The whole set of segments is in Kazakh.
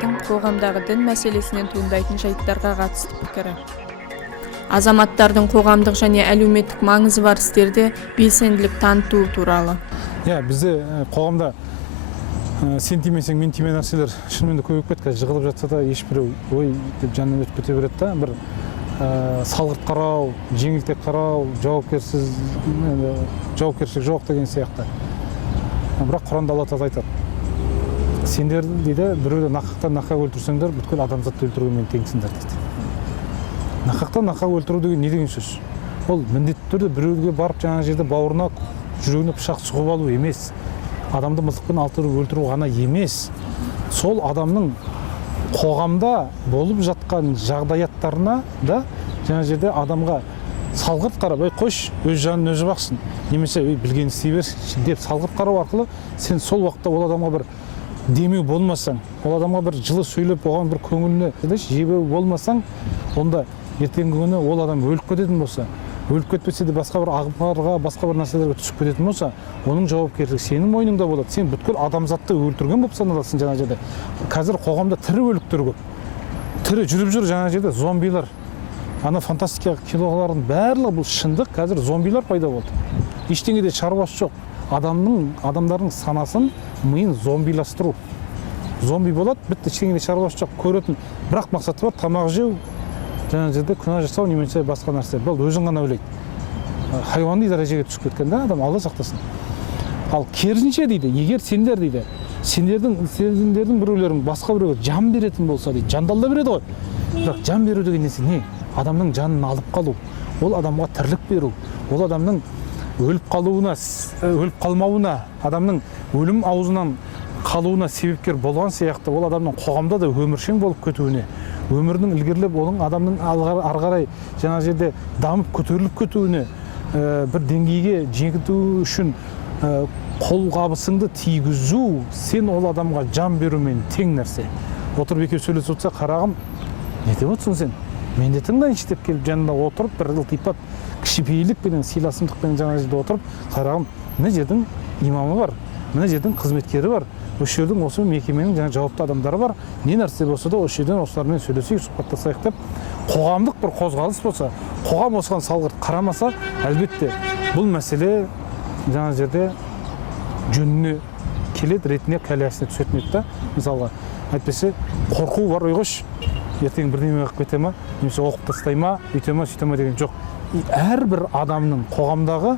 Атайдың қоғамдағы дін мәселесінен туындайтын жайттарға қатысты пікірі. Азаматтардың қоғамдық және әлеуметтік маңызы бар істерде белсенділік таныту туралы. Бізде қоғамда сен тимесең мен тиме нәрселер шынымен де көбейіп кетті. Жығылып жатса да ешбір ой деп жанынан өтіп кете береді да. Бір салғырт қарау, жеңілтек қарау, жауапкершілік жоқ деген сияқты. Бірақ Құранда Алла Тағала айтады: сендер дейді, біреуді нақақтан нақақ өлтірсеңдер, бүткіл адамзатты өлтіруге теңсіңдер дейді. Нақақтан нақақ өлтіру деген не деген сөз? Ол міндетті түрде біреуге барып жаңа жерде бауырына, жүрегіне пышақ сұғып алу емес. Адамды мылтықпен өлтіру ғана емес. Сол адамның қоғамда болып жатқан жағдаяттарына да жаңа жерде адамға салғырт қарап, қойш, өз жанын өзі бақсын, немесе білген істей берсін деп салғырт қарау арқылы сен сол уақытта ол адамға бір демеу болмасаң, ол адамға бір жылы сөйлеп, оған бір көңіліне жебеу болмасаң, онда ертеңгі күні ол адам өліп кететін болса, өліп кетпесе де басқа бір ағымдарға, басқа бір нәрселерге түсіп кететін болса, оның жауапкершілігі сенің мойныңда болады. Сен бүткіл адамзатты өлтірген болып саналасың жаңа жерде. Қазір қоғамда тірі өліктер көп. Тірі жүріп жүр жаңа жерде зомбилар. Ана фантастика кинолардың барлығы бұл шындық, қазір зомбилар пайда болды. Ештеңеде шаруасы жоқ. Адамдардың санасын, миын зомбиластыру. Зомби болады, бітті, ештеңеде шаруасы жоқ, көретін. Бірақ мақсаты бар, тамақ жеу, жаңа жерде күнә жасау, немесе басқа нәрсе. Бұл өзін ғана ойлайды. Хайуани дәрежеге түсіп кеткен да адам, Алла сақтасын. Ал керісінше дейді, егер сендер дейді, сендердің біреулерің басқа біреуге жан беретін болса дейді, жандалда береді ғой. Бірақ жан беру деген несі не? Адамның жанын алып қалу, ол адамға тірлік беру, ол адамның өліп қалмауына, адамның өлім аузынан қалуына себепкер болған сияқты, ол адамның қоғамда да өміршең болып кетуіне, өмірінің ілгерілеп, оның адамның ары қарай жаңа жерде дамып көтеріліп кетуіне, бір деңгейге жету үшін қолғабысыңды тигізу, сен ол адамға жан берумен тең нәрсе. Отырып екеу сөйлесіп отырса, қарағым, не деп отырсың сен? Мен де тыңдайыншы деп келіп жанында отырып, бір ылтипат кішіпейілікпенен, сыйласымдықпен жаңа жерде отырып, қарағым, мына жердің имамы бар, мына жердің қызметкері бар, осы жердің осы мекеменің жаңа жауапты адамдары бар, не нәрсе болса да осы жерден осылармен сөйлесейік, сұхбаттасайық деп, қоғамдық бір қозғалыс болса, қоғам осыған салғырт қарамаса, әлбетте бұл мәселе жаңа жерде жөніне келеді, ретіне, кәлиясына түсетін еді да. Мысалға, әйтпесе қорқу бар, ойғыш, ертең бірдеме қылып кете ма, немесе оқып тастай ма, үйте ма, сөйте ма деген жоқ. Әрбір адамның қоғамдағы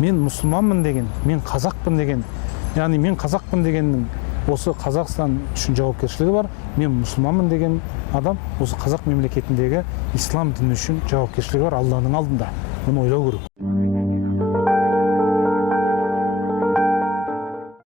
мен мұсылманмын деген, мен қазақпын деген, яғни мен қазақпын дегеннің осы Қазақстан үшін жауапкершілігі бар, мен мұсылманмын деген адам осы қазақ мемлекетіндегі ислам діні үшін жауапкершілігі бар Алланың алдында. Бұны ойлау керек.